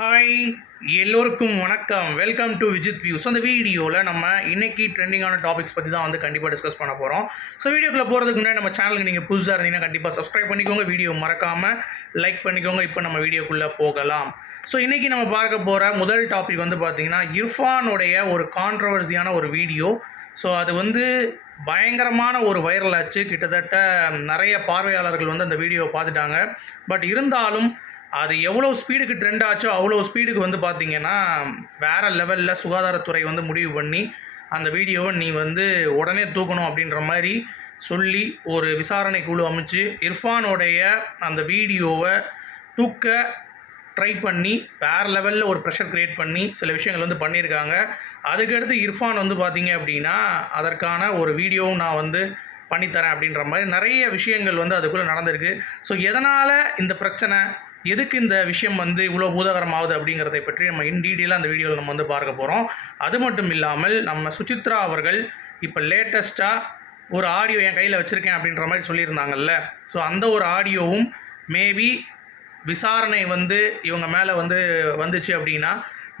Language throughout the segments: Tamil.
ஹாய் எல்லோருக்கும் வணக்கம். வெல்கம் டு விஜித் வியூஸ் அந்த வீடியோவில் நம்ம இன்றைக்கி ட்ரெண்டிங்கான டாபிக்ஸ் பற்றி தான் வந்து கண்டிப்பாக டிஸ்கஸ் பண்ண போகிறோம் ஸோ வீடியோக்குள்ளே போகிறதுக்கு முன்னாடி நம்ம சேனலுக்கு நீங்கள் புதுசாக இருந்தீங்கன்னா கண்டிப்பாக சப்ஸ்கிரைப் பண்ணிக்கோங்க. வீடியோ மறக்காமல் லைக் பண்ணிக்கோங்க. இப்போ நம்ம வீடியோக்குள்ளே போகலாம். ஸோ இன்றைக்கி நம்ம பார்க்க போகிற முதல் டாபிக் வந்து பார்த்திங்கன்னா இர்ஃபானுடைய ஒரு கான்ட்ரவர்சியான ஒரு வீடியோ. ஸோ அது வந்து பயங்கரமான ஒரு வைரல் ஆச்சு. கிட்டத்தட்ட நிறைய பார்வையாளர்கள் வந்து அந்த வீடியோவை பார்த்துட்டாங்க. பட் இருந்தாலும் அது எவ்வளோ ஸ்பீடுக்கு ட்ரெண்ட் ஆச்சோ அவ்வளோ ஸ்பீடுக்கு வந்து பார்த்தீங்கன்னா வேறு லெவலில் சுகாதாரத்துறை வந்து முடிவு பண்ணி அந்த வீடியோவை நீ வந்து உடனே தூக்கணும் அப்படின்ற மாதிரி சொல்லி ஒரு விசாரணை குழு அமைச்சு இர்ஃபானோடைய அந்த வீடியோவை தூக்க ட்ரை பண்ணி வேறு லெவலில் ஒரு ப்ரெஷர் க்ரியேட் பண்ணி சில விஷயங்கள் வந்து பண்ணியிருக்காங்க. அதுக்கடுத்து இர்ஃபான் வந்து பார்த்தீங்க அப்படின்னா அதற்கான ஒரு வீடியோவும் நான் வந்து பண்ணித்தரேன் அப்படின்ற மாதிரி நிறைய விஷயங்கள் வந்து அதுக்குள்ளே நடந்திருக்கு. ஸோ எதனால் இந்த பிரச்சனை எதுக்கு இந்த விஷயம் வந்து இவ்வளோ பூதகரமாகுது அப்படிங்கிறதை பற்றி நம்ம இன் டீட்டெயிலாக அந்த வீடியோவில் நம்ம வந்து பார்க்க போகிறோம் அது மட்டும் இல்லாமல் நம்ம சுசித்ரா அவர்கள் இப்போ லேட்டஸ்ட்டாக ஒரு ஆடியோ என் கையில் வச்சுருக்கேன் அப்படின்ற மாதிரி சொல்லியிருந்தாங்கல்ல. ஸோ அந்த ஒரு ஆடியோவும் மேபி விசாரணை வந்து இவங்க மேலே வந்து வந்துச்சு அப்படின்னா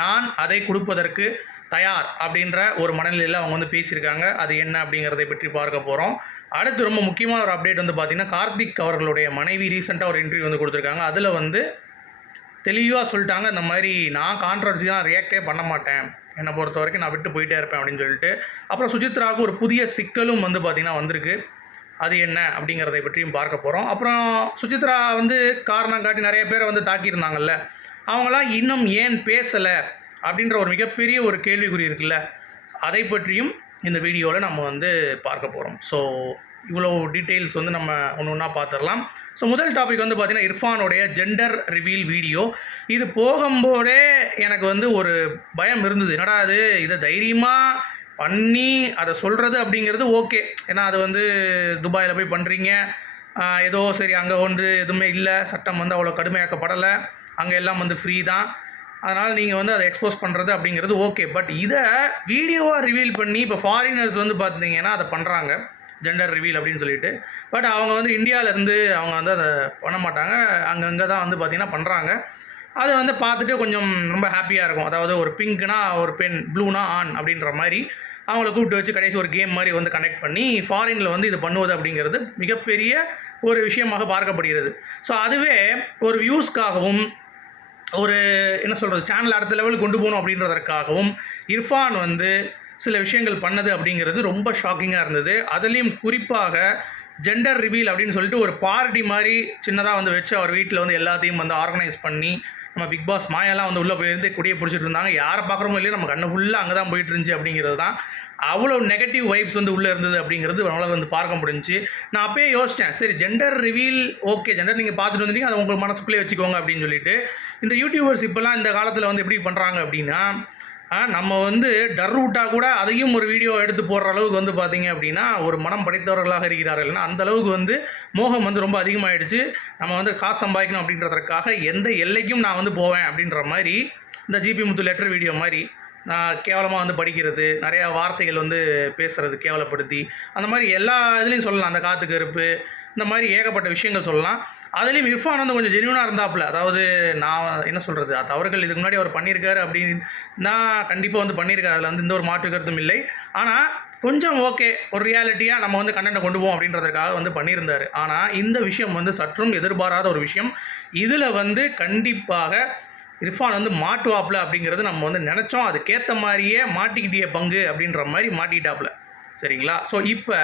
நான் அதை கொடுப்பதற்கு தயார் அப்படின்ற ஒரு மனநிலையில் அவங்க வந்து பேசியிருக்காங்க. அது என்ன அப்படிங்கிறதை பற்றி பார்க்க போகிறோம் அடுத்து ரொம்ப முக்கியமான ஒரு அப்டேட் வந்து பார்த்திங்கன்னா கார்த்திக் அவர்களுடைய மனைவி ரீசெண்டாக ஒரு இன்டர்வியூ வந்து கொடுத்துருக்காங்க. அதில் வந்து தெளிவாக சொல்லிட்டாங்க இந்த மாதிரி நான் கான்ட்ரவர்சி தான் ரியாக்டே பண்ண மாட்டேன். என்னை பொறுத்த வரைக்கும் நான் விட்டு போயிட்டே இருப்பேன் அப்படின்னு சொல்லிட்டு. அப்புறம் சுஜித்ராவுக்கு ஒரு புதிய சிக்கலும் வந்து பார்த்திங்கன்னா வந்திருக்கு. அது என்ன அப்படிங்கிறதை பற்றியும் பார்க்க போகிறோம் அப்புறம் சுஜித்ரா வந்து காரணம் காட்டி நிறைய பேரை வந்து தாக்கியிருந்தாங்கல்ல. அவங்களாம் இன்னும் ஏன் பேசலை அப்படின்ற ஒரு மிகப்பெரிய ஒரு கேள்விக்குறி இருக்குல்ல. அதை பற்றியும் இந்த வீடியோவில் நம்ம வந்து பார்க்க போகிறோம் ஸோ இவ்வளோ டீட்டெயில்ஸ் வந்து நம்ம ஒன்று ஒன்றா பார்த்துடலாம் ஸோ முதல் டாபிக் வந்து பார்த்திங்கன்னா இர்ஃபானுடைய ஜெண்டர் ரிவீல் வீடியோ இது போகும்போதே எனக்கு வந்து ஒரு பயம் இருந்தது. என்னடா அது இதை தைரியமாக பண்ணி அதை சொல்கிறது அப்படிங்கிறது ஓகே ஏன்னா அது வந்து துபாயில் போய் பண்ணுறீங்க ஏதோ சரி அங்கே வந்து எதுவுமே இல்லை. சட்டம் வந்து அவ்வளோ கடுமையாக்கப்படலை. அங்கே எல்லாம் வந்து ஃப்ரீ தான். அதனால் நீங்கள் வந்து அதை எக்ஸ்போஸ் பண்ணுறது அப்படிங்கிறது ஓகே பட் இதை வீடியோவாக ரிவீல் பண்ணி இப்போ ஃபாரினர்ஸ் வந்து பார்த்தீங்கன்னா அதை பண்ணுறாங்க ஜெண்டர் ரிவீல் அப்படின்னு சொல்லிட்டு. பட் அவங்க வந்து இந்தியாவிலேருந்து அவங்க வந்து அதை பண்ண மாட்டாங்க. அங்கங்கே தான் வந்து பார்த்திங்கன்னா பண்ணுறாங்க அதை வந்து பார்த்துட்டு கொஞ்சம் ரொம்ப ஹாப்பியாக இருக்கும். அதாவது ஒரு பிங்க்னா ஒரு பென் ப்ளூனா ஆன் அப்படின்ற மாதிரி அவங்கள கூப்பிட்டு வச்சு கடைசி ஒரு கேம் மாதிரி வந்து கனெக்ட் பண்ணி ஃபாரினில் வந்து இது பண்ணுவது அப்படிங்கிறது மிகப்பெரிய ஒரு விஷயமாக பார்க்கப்படுகிறது. ஸோ அதுவே ஒரு வியூஸ்க்காகவும் ஒரு என்ன சொல்கிறது சேனல் அடுத்த லெவலுக்கு கொண்டு போகணும் அப்படின்றதற்காகவும் இர்ஃபான் வந்து சில விஷயங்கள் பண்ணது அப்படிங்கிறது ரொம்ப ஷாக்கிங்காக இருந்தது. அதுலேயும் குறிப்பாக ஜெண்டர் ரிவீல் அப்படின்னு சொல்லிட்டு ஒரு பார்ட்டி மாதிரி சின்னதாக வந்து வச்சு அவர் வீட்டில் வந்து எல்லாத்தையும் வந்து ஆர்கனைஸ் பண்ணி நம்ம பிக் பாஸ் மாயெல்லாம் வந்து உள்ளே போயிருந்து கொடியை பிடிச்சிட்டு இருந்தாங்க. யாரை பார்க்குறோமோ இல்லையோ நம்ம கண்ணு ஃபுல்லாக அங்கே தான் போயிட்டு இருந்துச்சு அப்படிங்கிறது தான் அவ்வளோ நெகட்டிவ் வைப்ஸ் வந்து உள்ளே இருந்தது அப்படிங்கிறது நம்மளால் வந்து பார்க்க முடிஞ்சுச்சு. நான் அப்பயே யோசித்தேன் சரி ஜெண்டர் ரிவீல் ஓகே ஜெண்டர் நீங்கள் பார்த்துட்டு வந்துட்டீங்க அதை உங்கள் மனசுக்குள்ளே வச்சுக்கோங்க அப்படின்னு சொல்லிட்டு. இந்த யூடியூபர்ஸ் இப்போல்லாம் இந்த காலத்தில் வந்து எப்படி பண்ணுறாங்க அப்படின்னா நம்ம வந்து டர் கூட அதையும் ஒரு வீடியோ எடுத்து போடுற அளவுக்கு வந்து பார்த்தீங்க அப்படின்னா ஒரு மனம் படைத்தவர்களாக இருக்கிறார்கள். ஏன்னா அந்த அளவுக்கு வந்து மோகம் வந்து ரொம்ப அதிகமாகிடுச்சு நம்ம வந்து காசு சம்பாதிக்கணும் அப்படின்றதற்காக எந்த எல்லைக்கும் நான் வந்து போவேன் அப்படின்ற மாதிரி இந்த ஜிபி முத்து லெட்டர் வீடியோ மாதிரி நான் கேவலமாக வந்து படிக்கிறது நிறையா வார்த்தைகள் வந்து பேசுகிறது கேவலப்படுத்தி அந்த மாதிரி எல்லா இதுலேயும் சொல்லலாம். அந்த காற்று கருப்பு இந்த மாதிரி ஏகப்பட்ட விஷயங்கள் சொல்லலாம். அதுலேயும் இர்ஃபான் வந்து கொஞ்சம் ஜென்யூனாக இருந்தாப்புல. அதாவது நான் என்ன சொல்கிறது தவறுகள் இதுக்கு முன்னாடி அவர் பண்ணியிருக்காரு அப்படின்னா கண்டிப்பாக வந்து பண்ணியிருக்காரு அதில் வந்து எந்த ஒரு மாற்று கருத்தும் இல்லை. ஆனால் கொஞ்சம் ஓகே ஒரு ரியாலிட்டியாக நம்ம வந்து கண்டென்ட்டை கொண்டு போவோம் அப்படின்றதுக்காக வந்து பண்ணியிருந்தார். ஆனால் இந்த விஷயம் வந்து சற்றும் எதிர்பாராத ஒரு விஷயம். இதில் வந்து கண்டிப்பாக இர்ஃபான் வந்து மாட்டுவாப்பில் அப்படிங்கிறது நம்ம வந்து நினச்சோம். அதுக்கேற்ற மாதிரியே மாட்டிக்கிட்டிய பங்கு அப்படின்ற மாதிரி மாட்டிக்கிட்டாப்புல. சரிங்களா? ஸோ இப்போ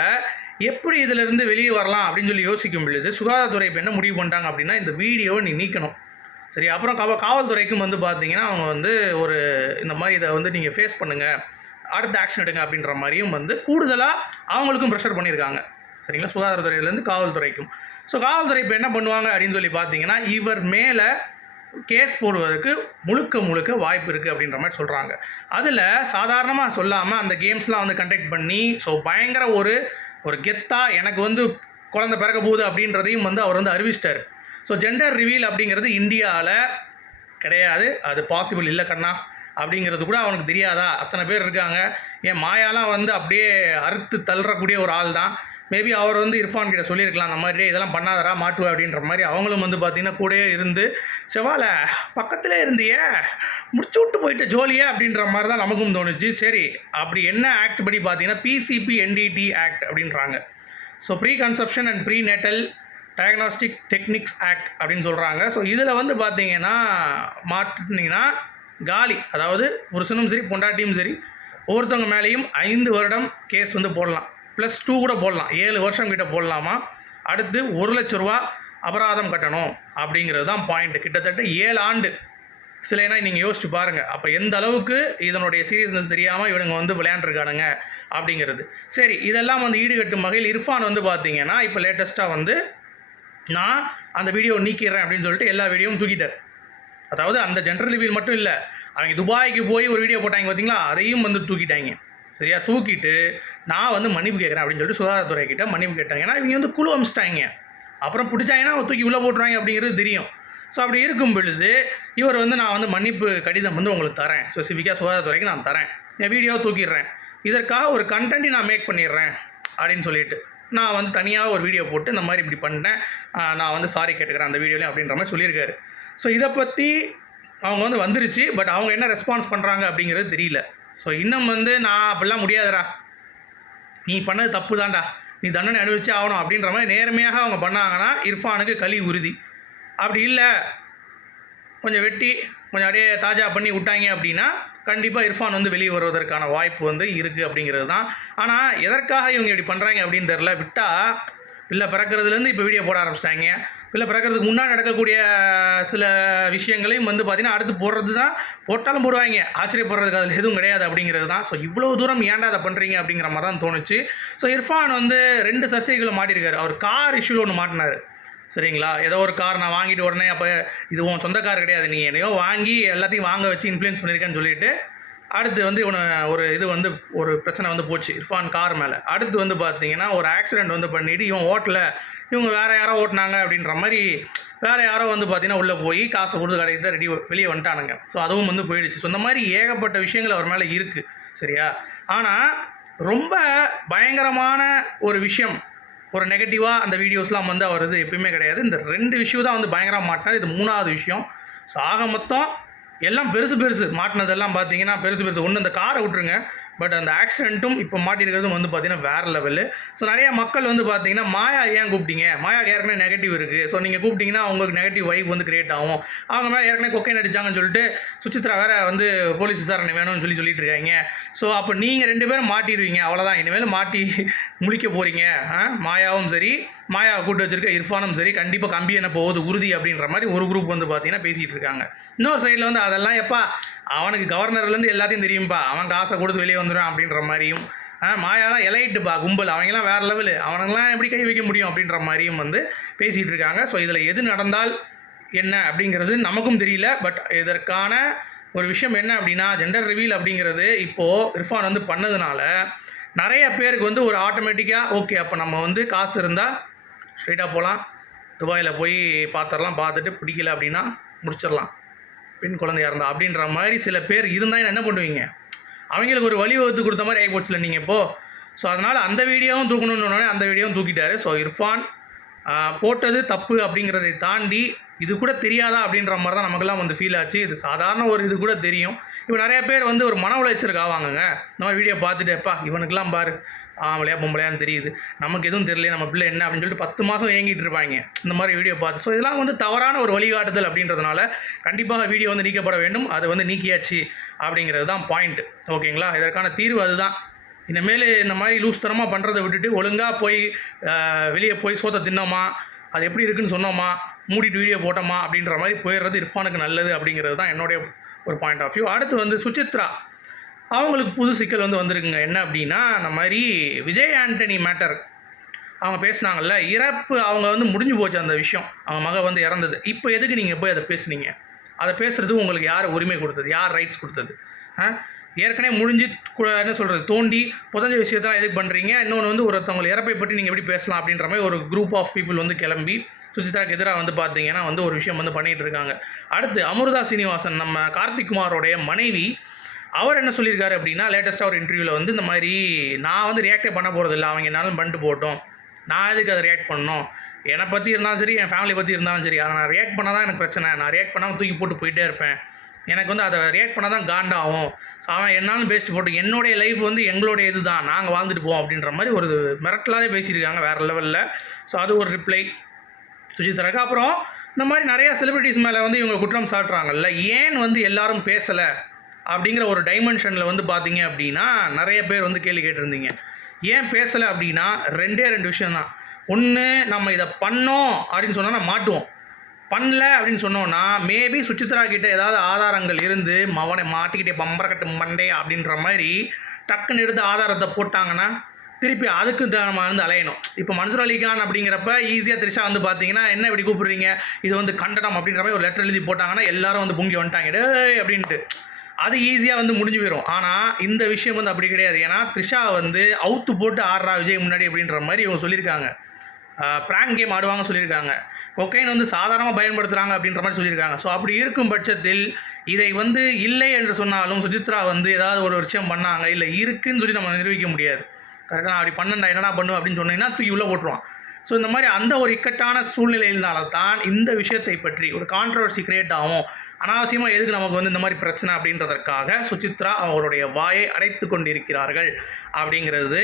எப்படி இதிலிருந்து வெளியே வரலாம் அப்படின்னு சொல்லி யோசிக்கும் பொழுது சுகாதாரத்துறை இப்போ என்ன முடிவு பண்ணிட்டாங்க அப்படின்னா இந்த வீடியோவை நீ நீக்கணும். சரி அப்புறம் காவ காவல்துறைக்கும் வந்து பார்த்தீங்கன்னா அவங்க வந்து ஒரு இந்த மாதிரி இதை வந்து நீங்கள் ஃபேஸ் பண்ணுங்கள் அடுத்த ஆக்ஷன் எடுங்க அப்படின்ற மாதிரியும் வந்து கூடுதலாக அவங்களுக்கும் ப்ரெஷர் பண்ணியிருக்காங்க. சரிங்களா? சுகாதாரத்துறையிலேருந்து காவல்துறைக்கும். ஸோ காவல்துறை இப்போ என்ன பண்ணுவாங்க அப்படின்னு சொல்லி பார்த்தீங்கன்னா இவர் மேலே கேஸ் போடுவதற்கு முழுக்க முழுக்க வாய்ப்பு இருக்குது அப்படின்ற மாதிரி சொல்கிறாங்க அதில் சாதாரணமாக சொல்லாமல் அந்த கேம்ஸ்லாம் வந்து கண்டக்ட் பண்ணி ஸோ பயங்கர ஒரு ஒரு கெத்தாக எனக்கு வந்து குழந்தை பிறக்க போகுது அப்படின்றதையும் வந்து அவர் வந்து அறிவிச்சிட்டார். ஸோ ஜெண்டர் ரிவீல் அப்படிங்கிறது இந்தியாவில் கிடையாது. அது பாசிபிள் இல்லை கண்ணா. அப்படிங்கிறது கூட அவனுக்கு தெரியாதா? அத்தனை பேர் இருக்காங்க. ஏன் மாயாலாம் வந்து அப்படியே அறுத்து தள்ளுறக்கூடிய ஒரு ஆள் தான் மேபி அவர் வந்து இர்ஃபான் கிட்ட சொல்லியிருக்கலாம் அந்த மாதிரி இதெல்லாம் பண்ணாதரா மாட்டுவ அப்படின்ற மாதிரி. அவங்களும் வந்து பார்த்தீங்கன்னா கூடயே இருந்து செவால பக்கத்திலே இருந்தியே முடிச்சு விட்டு போயிட்ட ஜோலியே அப்படின்ற மாதிரி தான் நமக்கும் தோணுச்சு. சரி அப்படி என்ன ஆக்ட் படி பார்த்தீங்கன்னா பிசிபி என்டிடி ஆக்ட் அப்படின்றாங்க so preconception and prenatal diagnostic techniques act அப்படின்னு சொல்கிறாங்க ஸோ இதில் வந்து பார்த்தீங்கன்னா மாட்டினீங்கன்னா காலி அதாவது புருஷனும் சரி பொண்டாட்டியும் சரி ஒவ்வொருத்தவங்க மேலேயும் ஐந்து வருடம் கேஸ் வந்து போடலாம். ப்ளஸ் டூ கூட போடலாம். ஏழு வருஷம் கிட்ட போடலாமா? அடுத்து ஒரு லட்ச ரூபா அபராதம் கட்டணும் அப்படிங்கிறது தான் பாயிண்ட் கிட்டத்தட்ட ஏழு ஆண்டு. சிலைனா நீங்கள் யோசிச்சு பாருங்கள் அப்போ எந்த அளவுக்கு இதனுடைய சீரியஸ்னஸ் தெரியாமல் இவனுங்க வந்து விளையாண்டுருக்கானுங்க அப்படிங்கிறது. சரி இதெல்லாம் வந்து ஈடுகட்டும் வகையில் இர்ஃபான் வந்து பார்த்தீங்கன்னா இப்போ லேட்டஸ்ட்டாக வந்து நான் அந்த வீடியோ நீக்கிடுறேன் அப்படின்னு சொல்லிட்டு எல்லா வீடியோவும் தூக்கிட்டார். அதாவது அந்த ஜென்ரல் ரிவீல் மட்டும் இல்லை அவங்க துபாய்க்கு போய் ஒரு வீடியோ போட்டாங்க பார்த்தீங்களா அதையும் வந்து தூக்கிட்டாங்க. சரியா? தூக்கிட்டு நான் வந்து மன்னிப்பு கேட்குறேன் அப்படின்னு சொல்லிட்டு சுகாதாரத்துறை கிட்ட மன்னிப்பு கேட்டாங்க. ஏன்னா இவங்க வந்து குழு அமிச்சிட்டாங்க. அப்புறம் பிடிச்சாங்கன்னா அவன் தூக்கி உள்ளே போட்டுருவாங்க அப்படிங்கிறது தெரியும். ஸோ அப்படி இருக்கும் பொழுது இவர் வந்து நான் வந்து மன்னிப்பு கடிதம் வந்து உங்களுக்கு தரேன். ஸ்பெசிஃபிக்காக சுகாதாரத்துறைக்கு நான் தரேன். என் வீடியோ தூக்கிடுறேன். இதற்காக ஒரு கண்டென்ட் நான் மேக் பண்ணிடுறேன் அப்படின்னு சொல்லிட்டு நான் வந்து தனியாக ஒரு வீடியோ போட்டு இந்த மாதிரி இப்படி பண்ணேன் நான் வந்து சாரி கேட்டுக்கிறேன் அந்த வீடியோலையும் அப்படின்ற மாதிரி சொல்லியிருக்காரு. ஸோ இதை பற்றி அவங்க வந்து வந்துருச்சு. பட் அவங்க என்ன ரெஸ்பான்ஸ் பண்ணுறாங்க அப்படிங்கிறது தெரியல. ஸோ இன்னும் வந்து நான் அப்படிலாம் முடியாதுடா. நீ பண்ணது தப்பு தான்டா. நீ தண்டனை அனுபவிச்சே ஆகணும் அப்படின்ற மாதிரி நேர்மையாக அவங்க பண்ணாங்கன்னா இர்ஃபானுக்கு களி உறுதி. அப்படி இல்லை. கொஞ்சம் வெட்டி கொஞ்சம் அப்படியே தாஜா பண்ணி விட்டாங்க அப்படின்னா கண்டிப்பாக இர்ஃபான் வந்து வெளியே வருவதற்கான வாய்ப்பு வந்து இருக்குது அப்படிங்கிறது தான். ஆனால் எதற்காக இவங்க இப்படி பண்ணுறாங்க அப்படின்னு தெரில விட்டால் பிள்ளை பிறக்கிறதுலேருந்து இப்போ வீடியோ போட ஆரம்பிச்சிட்டாங்க. பிள்ளை பிறக்கிறதுக்கு முன்னாடி நடக்கக்கூடிய சில விஷயங்களையும் வந்து பார்த்திங்கன்னா அடுத்து போடுறது தான் போட்டாலும் போடுவாங்க. ஆச்சரியப்படுறதுக்கு அதில் எதுவும் கிடையாது அப்படிங்கிறது தான். ஸோ இவ்வளோ தூரம் ஏன்டா அதை பண்ணுறீங்க அப்படிங்கிற மாதிரி தான் தோணுச்சு. ஸோ இர்ஃபான் வந்து ரெண்டு சர்ச்சைகளை மாட்டியிருக்காரு அவர் கார் இஷ்யூவில் ஒன்று மாட்டினார். சரிங்களா? ஏதோ ஒரு கார் நான் வாங்கிட்டு உடனே அப்போ இது உன் சொந்த கார் கிடையாது. நீ என்னையோ வாங்கி எல்லாத்தையும் வாங்க வச்சு இன்ஃப்ளூயன்ஸ் பண்ணியிருக்கேன்னு சொல்லிட்டு அடுத்து வந்து இவனை ஒரு இது வந்து ஒரு பிரச்சனை வந்து போச்சு இர்ஃபான் கார் மேலே. அடுத்து வந்து பார்த்தீங்கன்னா ஒரு ஆக்சிடென்ட் வந்து பண்ணிட்டு இவன் ஓட்டல இவங்க வேறு யாரோ ஓட்டினாங்க அப்படின்ற மாதிரி வேறு யாரோ வந்து பார்த்தீங்கன்னா உள்ளே போய் காசு கொடுத்து கடைக்கு ரெடி வெளியே வந்துட்டானுங்க. ஸோ அதுவும் வந்து போயிடுச்சு. ஸோ இந்த மாதிரி ஏகப்பட்ட விஷயங்கள் அவர் மேலே இருக்குது சரியா? ஆனால் ரொம்ப பயங்கரமான ஒரு விஷயம் ஒரு நெகட்டிவாக அந்த வீடியோஸ்லாம் வந்து அவர் இது எப்பயுமே கிடையாது. இந்த ரெண்டு விஷயம் தான் வந்து பயங்கரமாக மாட்டினார். இது மூணாவது விஷயம். ஸோ ஆக மொத்தம் எல்லாம் பெருசு பெருசு. மாட்டினதெல்லாம் பார்த்தீங்கன்னா பெருசு பெருசு. ஒன்று இந்த காரை விட்டுருங்க. பட் அந்த ஆக்சிடென்ட்டும் இப்போ மாட்டிருக்கிறதும் வந்து பார்த்தீங்கன்னா வேறு லெவலு ஸோ நிறைய மக்கள் வந்து பார்த்தீங்கன்னா மாயா ஏன் கூப்பிட்டீங்க? மாயா ஏற்கனவே நெகட்டிவ் இருக்குது ஸோ நீங்கள் கூப்பிட்டீங்கன்னா அவங்களுக்கு நெகட்டிவ் வைப் வந்து கிரியேட் ஆகும். அவங்க மேலே ஏற்கனவே கொக்கைன் அடிச்சாங்கன்னு சொல்லிட்டு சுச்சித்ரா வேறு வந்து போலீஸ் விசாரணை வேணும்னு சொல்லி சொல்லிட்டு இருக்காங்க. ஸோ அப்போ நீங்கள் ரெண்டு பேரும் மாட்டிடுவீங்க அவ்வளோதான் இனிமேல் மாட்டி முழிக்க போகிறீங்க மாயாவும் சரி. மாயாவை கூட்டு வச்சிருக்க இர்ஃபானும் சரி கண்டிப்பாக கம்பி என்ன போகுது உறுதி அப்படின்ற மாதிரி ஒரு குரூப் வந்து பார்த்தீங்கன்னா பேசிகிட்டு இருக்காங்க. இன்னொரு சைடில் வந்து அதெல்லாம் எப்பா அவனுக்கு கவர்னர்லேருந்து எல்லாத்தையும் தெரியும்ப்பா அவன் காசை கொடுத்து வெளியே வந்துடும் அப்படின்ற மாதிரியும் மாயாலாம் எலைட்டுப்பா கும்பல் அவங்கெல்லாம் வேறு லெவலு அவனுங்களாம் எப்படி கை வைக்க முடியும் அப்படின்ற மாதிரியும் வந்து பேசிகிட்டு இருக்காங்க. ஸோ இதில் எது நடந்தால் என்ன அப்படிங்கிறது நமக்கும் தெரியல. பட் இதற்கான ஒரு விஷயம் என்ன அப்படின்னா ஜெண்டர் ரிவீல் அப்படிங்கிறது இப்போது இர்ஃபான் வந்து பண்ணதுனால நிறைய பேருக்கு வந்து ஒரு ஆட்டோமேட்டிக்காக ஓகே அப்போ நம்ம வந்து காசு இருந்தால் ஸ்ட்ரெயிட்டாக போகலாம் துபாயில் போய் பார்த்துடலாம் பார்த்துட்டு பிடிக்கல அப்படின்னா முடிச்சிடலாம் பெண் குழந்தையா இருந்தா அப்படின்ற மாதிரி சில பேர் இருந்தால் என்ன பண்ணுவீங்க? அவங்களுக்கு ஒரு வழி வகுத்து கொடுத்த மாதிரி ஆகி போச்சுல நீங்கள் இப்போது ஸோ அதனால் அந்த வீடியோவும் தூக்கணும்னு அந்த வீடியோவும் தூக்கிட்டாரு. ஸோ இர்ஃபான் போட்டது தப்பு அப்படிங்கிறதை தாண்டி இது கூட தெரியாதா அப்படின்ற மாதிரி தான் நமக்கெல்லாம் வந்து ஃபீல் ஆச்சு. இது சாதாரண ஒரு இது கூட தெரியும். இப்போ நிறைய பேர் வந்து ஒரு மன உளைச்சலுக்கு ஆவாங்கங்க. நம்ம வீடியோ பார்த்துட்டு எப்பா இவனுக்கெல்லாம் பாரு. ஆம்பளையா பொம்பளையான்னு தெரியுது. நமக்கு எதுவும் தெரியல நம்ம பிள்ளை என்ன அப்படின்னு சொல்லிட்டு பத்து மாதம் ஏங்கிட்டு இருப்பாங்க. இந்த மாதிரி வீடியோ பார்த்து. ஸோ இதெல்லாம் வந்து தவறான ஒரு வழிகாட்டுதல் அப்படின்றதுனால கண்டிப்பாக வீடியோ வந்து நீக்கப்பட வேண்டும். அது வந்து நீக்கியாச்சு அப்படிங்கிறது தான் பாயிண்ட் ஓகேங்களா இதற்கான தீர்வு அதுதான். இனிமேல் இந்த மாதிரி லூஸ் தரமாக பண்ணுறதை விட்டுட்டு ஒழுங்காக போய் வெளியே போய் சோத்தை தின்னோமா? அது எப்படி இருக்குன்னு சொன்னோமா? மூடிட்டு வீடியோ போட்டோமா? அப்படின்ற மாதிரி போயிடுறது இர்ஃபானுக்கு நல்லது அப்படிங்கிறது தான் என்னுடைய ஒரு பாயிண்ட் ஆஃப் வியூ அடுத்து வந்து சுசித்ரா. அவங்களுக்கு புது சிக்கல் வந்து வந்திருக்குங்க. என்ன அப்படின்னா இந்த மாதிரி விஜய் ஆண்டனி மேட்டர் அவங்க பேசினாங்கல்ல இறப்பு அவங்க வந்து முடிஞ்சு போச்சு அந்த விஷயம். அவங்க மக வந்து இறந்தது. இப்போ எதுக்கு நீங்கள் போய் அதை பேசுனீங்க? அதை பேசுகிறதுக்கு உங்களுக்கு யார் உரிமை கொடுத்தது? யார் ரைட்ஸ் கொடுத்தது? ஆ? ஏற்கனவே முடிஞ்சு என்ன சொல்கிறது தோண்டி புதஞ்ச விஷயத்தெல்லாம் எதுக்கு பண்ணுறீங்க இன்னொன்று வந்து ஒருத்தவங்க இறப்பை பற்றி நீங்கள் எப்படி பேசலாம் அப்படின்ற மாதிரி ஒரு குரூப் ஆஃப் பீப்புள் வந்து கிளம்பி சுஜிதாக்கு எதிராக வந்து பார்த்தீங்கன்னா வந்து ஒரு விஷயம் வந்து பண்ணிகிட்டு இருக்காங்க. அடுத்து அமிர்தா சீனிவாசன் நம்ம கார்த்திக் குமாரோடைய மனைவி அவர் என்ன சொல்லியிருக்காரு அப்படின்னா லேட்டஸ்ட்டாக ஒரு இன்டர்வியூவில் வந்து இந்த மாதிரி நான் வந்து ரியாக்டே பண்ண போகிறது இல்லை அவங்க என்னாலும் பண்ணிட்டு போட்டோம் நான் எதுக்கு அதை ரியாக்ட் பண்ணணும்? என்னை பற்றி இருந்தாலும் சரி என் ஃபேமிலி பற்றி இருந்தாலும் சரி அதை நான் ரியாக்ட் பண்ணால் தான் எனக்கு பிரச்சனை. நான் ரியாக்ட் பண்ணாமல் தூக்கி போட்டு போயிட்டே இருப்பேன். எனக்கு வந்து அதை ரியாக்ட் பண்ணால் தான் காண்டாகும் ஸோ அவன் என்னாலும் பேசிட்டு போட்டு என்னுடைய லைஃப் வந்து எங்களுடைய இது தான் நாங்கள் வாழ்ந்துட்டு போவோம் அப்படின்ற மாதிரி ஒரு மிரட்டலாகவே பேசியிருக்காங்க வேறு லெவலில் ஸோ அது ஒரு ரிப்ளை சுஜித்ராக்கு அப்புறம் இந்த மாதிரி நிறையா செலிபிரிட்டிஸ் மேலே வந்து இவங்க குற்றம் சாட்டுறாங்கல்ல. ஏன் வந்து எல்லாரும் பேசலை? அப்படிங்கிற ஒரு டைமென்ஷனில் வந்து பார்த்தீங்க அப்படின்னா நிறைய பேர் வந்து கேள்வி கேட்டிருந்தீங்க. ஏன் பேசலை அப்படின்னா ரெண்டே ரெண்டு விஷயந்தான் ஒன்று நம்ம இதை பண்ணோம் அப்படின்னு சொன்னால் மாட்டுவோம். பண்ணல அப்படின்னு சொன்னோன்னா மேபி சுச்சித்ரா கிட்ட ஏதாவது ஆதாரங்கள் இருந்து மவனை மாட்டிக்கிட்டே பம்பரக்கட்டு மண்டே அப்படின்ற மாதிரி டக்குன்னு எடுத்து ஆதாரத்தை போட்டாங்கன்னா திருப்பி அதுக்கு நம்ம வந்து அலையணும். இப்போ மன்சூர் அலிகான் அப்படிங்கிறப்ப ஈஸியாக திரிஷா வந்து பார்த்தீங்கன்னா என்ன இப்படி கூப்பிடுறீங்க? இது வந்து கண்டனம் அப்படின்ற மாதிரி ஒரு லெட்டர் எழுதி போட்டாங்கன்னா எல்லாரும் வந்து பொங்கி வந்துட்டாங்க. டே அப்படின்ட்டு அது ஈஸியாக வந்து முடிஞ்சு போயிடும் ஆனால் இந்த விஷயம் வந்து அப்படி கிடையாது. ஏன்னா த்ரிஷா வந்து அவுத்து போட்டு ஆடுறா விஜய் முன்னாடி அப்படின்ற மாதிரி இவங்க சொல்லியிருக்காங்க. ப்ராங்க் கேம் ஆடுவாங்க சொல்லியிருக்காங்க. கொக்கைன் வந்து சாதாரணமாக பயன்படுத்துகிறாங்க அப்படின்ற மாதிரி சொல்லியிருக்காங்க. ஸோ அப்படி இருக்கும் பட்சத்தில் இதை வந்து இல்லை என்று சொன்னாலும் சுஜித்ரா வந்து ஏதாவது ஒரு விஷயம் பண்ணாங்க இல்லை இருக்குன்னு சொல்லி நம்ம நிரூபிக்க முடியாது. கரெக்டாக அப்படி பண்ணேன் என்னடா பண்ணுவேன் அப்படின்னு சொன்னீங்கன்னா தூக்கி உள்ளே போட்டுருவான். ஸோ இந்த மாதிரி அந்த ஒரு இக்கட்டான சூழ்நிலையினால தான் இந்த விஷயத்தை பற்றி ஒரு கான்ட்ரவர்சி கிரியேட் ஆகும். அனாவசியமாக எதுக்கு நமக்கு வந்து இந்த மாதிரி பிரச்சனை அப்படின்றதற்காக சுசித்ரா அவருடைய வாயை அடைத்து கொண்டிருக்கிறார்கள் அப்படிங்கிறது.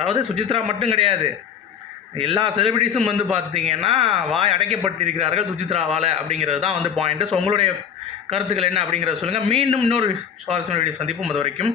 அதாவது சுசித்ரா மட்டும் கிடையாது. எல்லா செலிபிரிட்டிஸும் வந்து பார்த்தீங்கன்னா வாய் அடைக்கப்பட்டிருக்கிறார்கள் சுஜித்ராவால் அப்படிங்கிறது தான் வந்து பாயிண்ட்டு ஸோ உங்களுடைய கருத்துக்கள் என்ன அப்படிங்கிறத சொல்லுங்கள் மீண்டும் இன்னொரு சுவாரஸ்யமான வீடியோ சந்திப்போம். அது வரைக்கும்